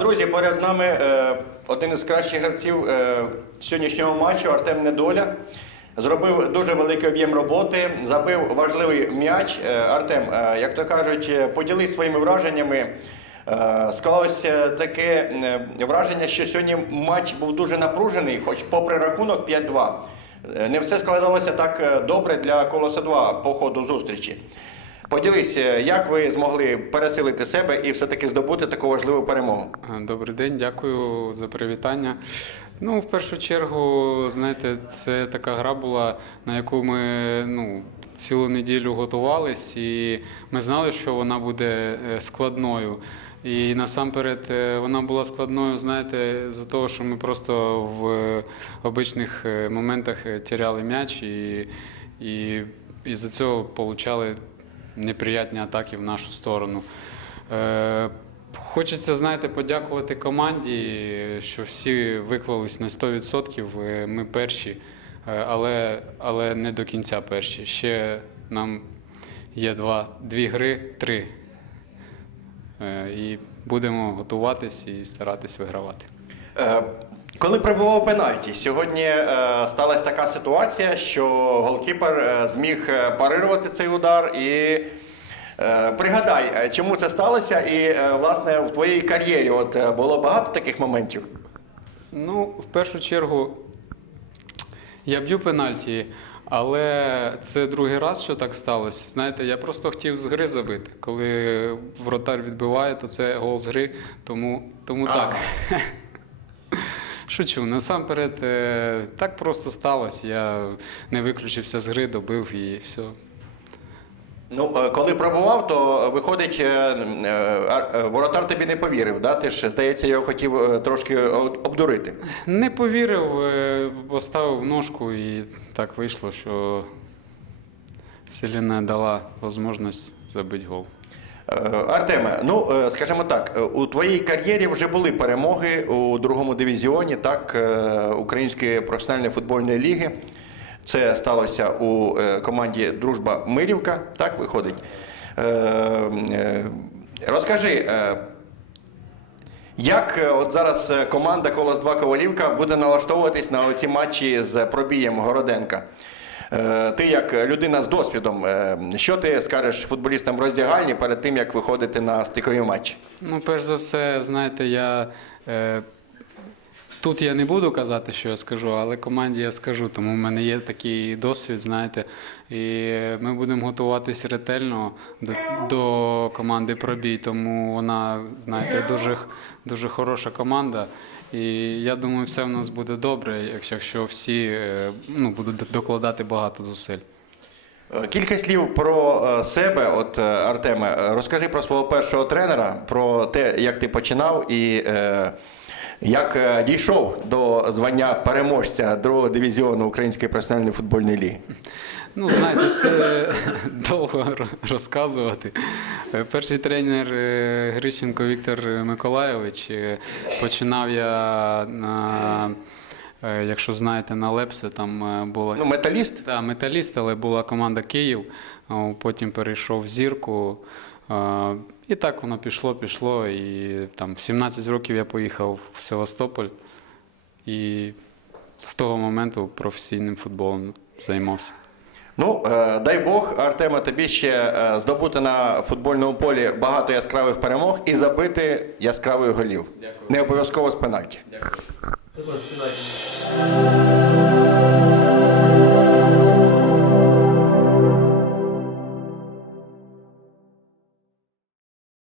Друзі, поряд з нами е, один із кращих гравців е, сьогоднішнього матчу Артем Недоля. Зробив дуже великий об'єм роботи, забив важливий м'яч. Е, Артем, як то кажуть, поділись своїми враженнями. Склалося таке враження, що сьогодні матч був дуже напружений, хоч попри рахунок 5-2. Е, Не все складалося так е, добре для Колоса 2 по ходу зустрічі. Поділись, е, як ви змогли пересилити себе і все-таки здобути таку важливу перемогу? Добрий день, дякую за привітання. Ну, в першу чергу, знаєте, це така гра була, на яку ми ну, цілу неділю готувались, і ми знали, що вона буде складною. І насамперед е, вона була складною, знаєте, за того, що ми просто в е, обичних е, моментах тіряли м'яч і, і, і за цього получали неприятні атаки в нашу сторону. Е, Хочеться, знаєте, подякувати команді, що всі виклались на 100%. Е, Ми перші, але, але не до кінця перші. Ще нам є два, дві гри, три. Е, І будемо готуватись і старатись вигравати. Е, Коли прибував пенальті, сьогодні е, сталася така ситуація, що голкіпер е, зміг парирувати цей удар. І е, пригадай, чому це сталося, і е, власне в твоїй кар'єрі от було багато таких моментів. Ну, в першу чергу, я б'ю пенальті, але це другий раз, що так сталося. Знаєте, я просто хотів з гри забити. Коли вратар відбиває, то це гол з гри, тому, тому так. Шучу, насамперед, е, так просто сталося. Я не виключився з гри, добив і все. Ну, е, коли пробував, то виходить, е, а- е, воротар тобі не повірив. Да? Ти ж, здається, його хотів трошки обдурити. Не повірив, поставив ножку і так вийшло, що Вселенная дала можливість забити гол. Артеме, ну скажімо так, у твоїй кар'єрі вже були перемоги у другому дивізіоні, так, Української професіональної футбольної ліги. Це сталося у е, команді Дружба Мирівка, так виходить. Е, е, Розкажи, як от зараз команда Колос 2 Ковалівка буде налаштовуватись на оці матчі з пробієм Городенка? Ти як людина з досвідом, що ти скажеш футболістам в роздягальні перед тим, як виходити на стикові матчі? Ну, перш за все, знаєте, я тут я не буду казати, що я скажу, але команді я скажу, тому в мене є такий досвід, знаєте. І ми будемо готуватись ретельно до, до команди пробій, тому вона, знаєте, дуже, дуже хороша команда. І я думаю, все в нас буде добре, якщо- всі е, ну, будуть докладати багато зусиль. Е, Кілька слів про е, себе, от Артеме. Розкажи про свого першого тренера, про те, як ти починав і як е, дійшов до звання переможця другого дивізіону Української професіональної футбольної ліги. Ну, знаєте, це довго розказувати. Е, Перший тренер е, Грищенко Віктор Миколайович. Починав я на, якщо знаєте, на Лепсе, там була Ну, металіст. та, металіст, але була команда Київ. Потім перейшов в зірку. І так воно пішло, пішло. І там в 17 років я поїхав в Севастополь. І з того моменту професійним футболом займався. Ну, е, дай Бог, Артема, тобі ще е, здобути на футбольному полі багато яскравих перемог і забити яскравих голів. Дякую. Не обов'язково з пенальті. Дякую.